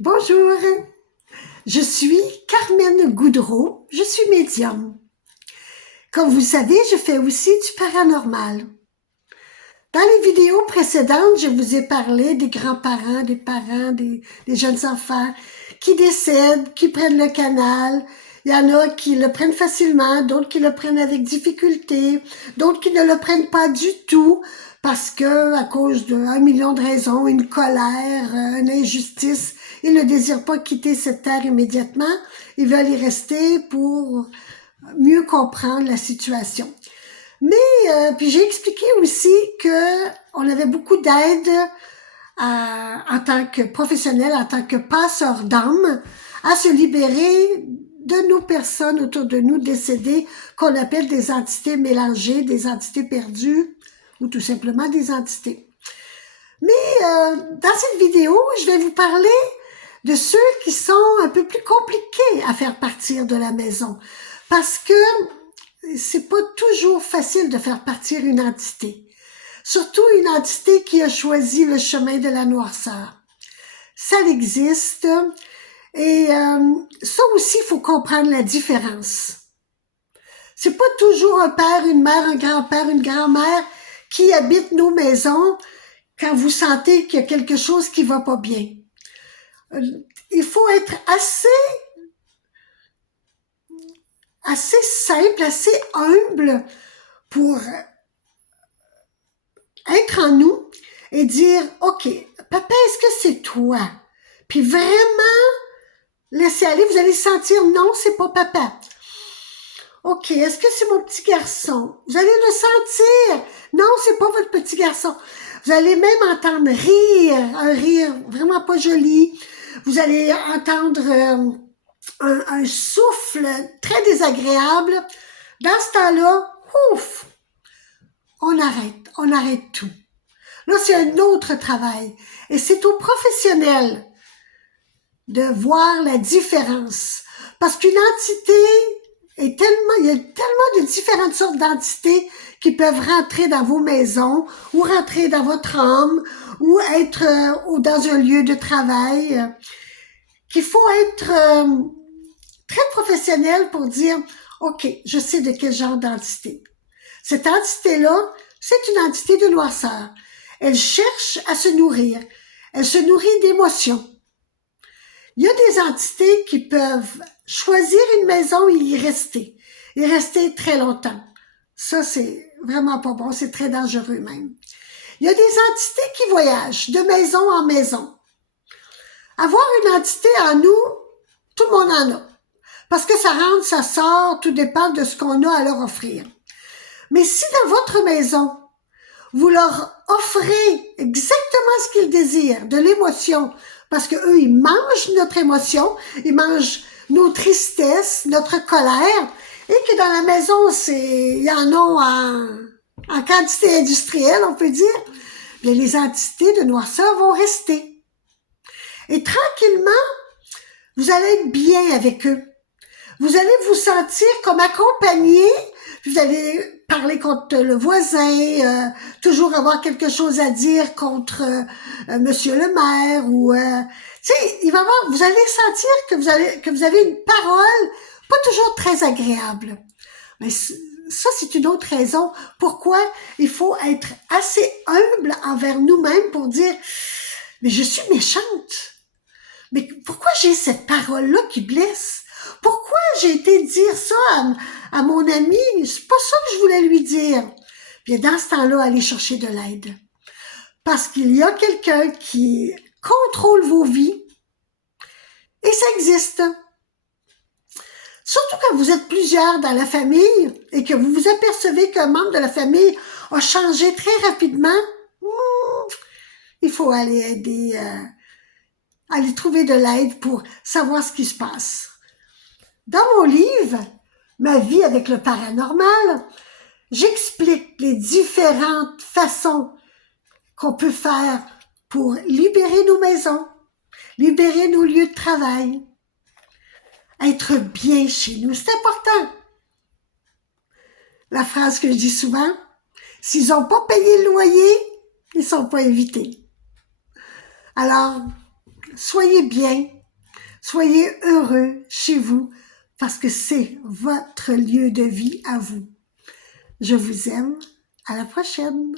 Bonjour, je suis Carmen Goudreau, je suis médium. Comme vous savez, je fais aussi du paranormal. Dans les vidéos précédentes, je vous ai parlé des grands-parents, des parents, des jeunes enfants qui décèdent, qui prennent le canal. Il y en a qui le prennent facilement, d'autres qui le prennent avec difficulté, d'autres qui ne le prennent pas du tout parce que, à cause d'un million de raisons, une colère, une injustice, ils ne désirent pas quitter cette terre immédiatement. Ils veulent y rester pour mieux comprendre la situation. Mais puis j'ai expliqué aussi que on avait beaucoup d'aide en tant que professionnel, en tant que passeur d'âme, à se libérer de nos personnes autour de nous décédées qu'on appelle des entités mélangées, des entités perdues ou tout simplement des entités. Mais dans cette vidéo, je vais vous parler de ceux qui sont un peu plus compliqués à faire partir de la maison parce que c'est pas toujours facile de faire partir une entité. Surtout une entité qui a choisi le chemin de la noirceur. Ça existe. Et ça aussi, il faut comprendre la différence. C'est pas toujours un père, une mère, un grand-père, une grand-mère qui habite nos maisons quand vous sentez qu'il y a quelque chose qui va pas bien. Il faut être assez simple, assez humble pour être en nous et dire, OK, papa, est-ce que c'est toi? Puis vraiment laisser aller, vous allez sentir, non, c'est pas papa. OK, est-ce que c'est mon petit garçon? Vous allez le sentir. Non, c'est pas votre petit garçon. Vous allez même entendre rire, un rire vraiment pas joli. Vous allez entendre un souffle très désagréable. Dans ce temps-là, ouf, on arrête tout. Là, c'est un autre travail. Et c'est aux professionnels de voir la différence. Parce qu'une entité est tellement, il y a tellement de différentes sortes d'entités qui peuvent rentrer dans vos maisons ou rentrer dans votre âme ou être dans un lieu de travail qu'il faut être très professionnel pour dire, OK, je sais de quel genre d'entité. Cette entité-là, c'est une entité de noirceur. Elle cherche à se nourrir. Elle se nourrit d'émotions. Il y a des entités qui peuvent choisir une maison et y rester très longtemps. Ça, c'est vraiment pas bon, c'est très dangereux même. Il y a des entités qui voyagent de maison en maison. Avoir une entité en nous, tout le monde en a. Parce que ça rentre, ça sort, tout dépend de ce qu'on a à leur offrir. Mais si dans votre maison, vous leur offrez exactement ce qu'ils désirent, de l'émotion, parce que eux, ils mangent notre émotion, ils mangent nos tristesses, notre colère, et que dans la maison, il y en a en quantité industrielle, on peut dire, bien, les entités de noirceur vont rester. Et tranquillement, vous allez être bien avec eux. Vous allez vous sentir comme accompagné, vous allez parler contre le voisin, toujours avoir quelque chose à dire contre monsieur le maire ou tu sais, vous allez sentir que vous avez une parole pas toujours très agréable. Mais ça, c'est une autre raison pourquoi il faut être assez humble envers nous-mêmes pour dire, mais je suis méchante. Mais pourquoi j'ai cette parole-là qui blesse? Pourquoi j'ai été dire ça à mon ami? C'est pas ça que je voulais lui dire. Puis dans ce temps-là, allez chercher de l'aide. Parce qu'il y a quelqu'un qui contrôle vos vies et ça existe. Surtout quand vous êtes plusieurs dans la famille et que vous vous apercevez qu'un membre de la famille a changé très rapidement, il faut aller aider, aller trouver de l'aide pour savoir ce qui se passe. Dans mon livre, Ma vie avec le paranormal, j'explique les différentes façons qu'on peut faire pour libérer nos maisons, libérer nos lieux de travail, être bien chez nous. C'est important. La phrase que je dis souvent, s'ils n'ont pas payé le loyer, ils ne sont pas invités. Alors, soyez bien, soyez heureux chez vous, parce que c'est votre lieu de vie à vous. Je vous aime. À la prochaine.